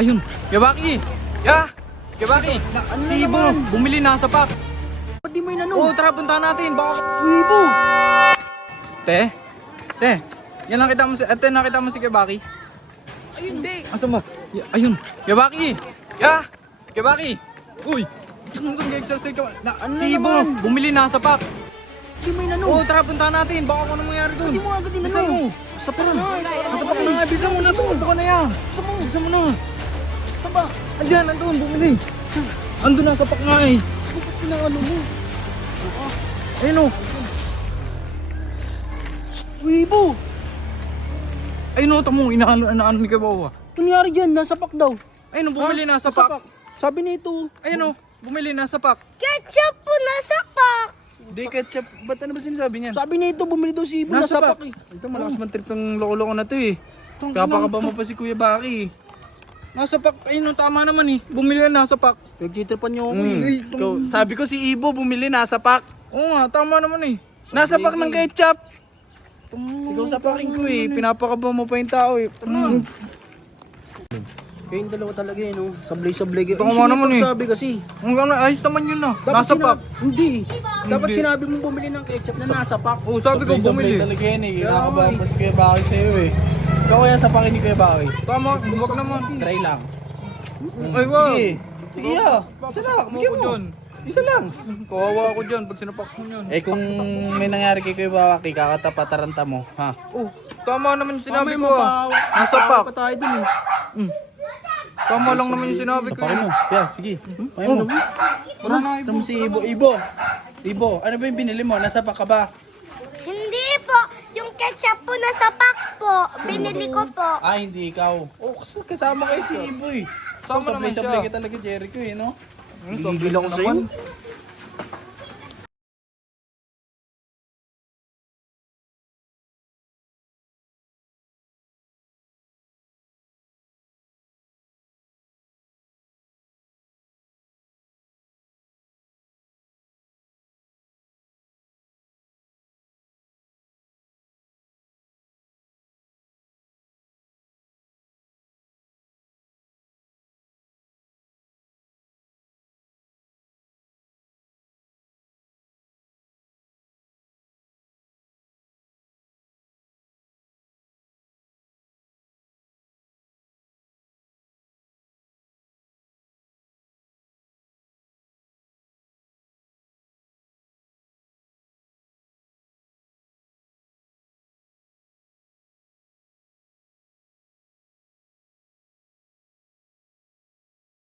Ayun, Yabaki! Ya! Yabaki! Ano Si Ibo, naman? bumili na sa pack. Ba't di mo inano? Oo, tara, puntahan natin. Baka... Ibo! Te? Te? Yan nakita mo si... Ate, nakita mo si Yabaki? Ayun, hindi. Asan ba? Ayun, Yabaki! Ya! Yabaki! Uy! Ano itong exercise ka? Ano Si Ibo, naman? bumili na sa pack. Di mo inano? Oo, tara, puntahan natin. Baka kung ano mangyari doon. Hindi mo agad inano. Bilisan mo. Sa paran. Sa pack na nga, bilisan mo na to. Baka na yan. Sa mo. Bilisan mo na. Saan ba? Andiyan, andun, bumili. Andun na sa pack nga eh. Bakit pinangano mo? Ayun o. Ibo! Ayun o, tamo, inaano ni Kabawa. Kunyari dyan, nasa pak daw. Ayun o, bumili na sa Nasa pack. Sabi nito. Ayun o, bumili na sa pack. Ketchup po nasa pak! Di ketchup. Ba't ano ba sinasabi niyan? Sabi nito, bumili daw si Ibo, Nasa nasa pak. pak eh. Ito malakas man trip ng loko-loko na to eh. Tong- Kapakaba mo pa si Kuya Baki. Nasa pack. Ayun o, tama naman eh. Bumili na sa pack. Nagtitripan niyo ako Mm. eh. Ikaw, sabi ko si Ibo bumili nasa pack. Oo nga, tama naman eh. Nasa pack ng ketchup. Ikaw sa packing ko eh. Pinapakaba mo pa yung tao eh. Kayong dalawa talaga eh, no? Sablay-sablay kayo. Tama naman eh. Sabi kasi. Ang gano'n, ayos naman yun na. Nasa pack. Hindi. Dapat sinabi mo bumili ng ketchup na nasa pak. Oo, sabi ko bumili. Talaga yan eh. Kinakabahan pa si Kuya Baki sa'yo eh. Ikaw kaya sa packing ni Kuya Baki. Tama, huwag naman. Try lang. Ay, wow. Sige. Sige ah. Isa lang. Mo Bigyan ko mo. dyan. Isa lang. Kawawa ako dyan pag sinapak mo yun. Eh kung may nangyari kay Kuya Baki, kakatapataranta mo. Ha? Oh, tama naman yung sinabi Mamaya ko ah. Nasa pack. pa tayo dun eh. Tama lang naman yung sinabi ko. Pakin mo. Yeah, sige. Pakin mo. Wala na, Ito mo si Ibo. Ibo, ano ba yung binili mo? Nasa pa ka ba? Hindi po! Yung ketchup po nasa pak po! Binili ko po! Ah, hindi ikaw. Oh, kasama kayo si Ibo eh. Tama naman Sablay-sablay siya. ka talaga, Jericho eh, no? Gigil ako sa'yo.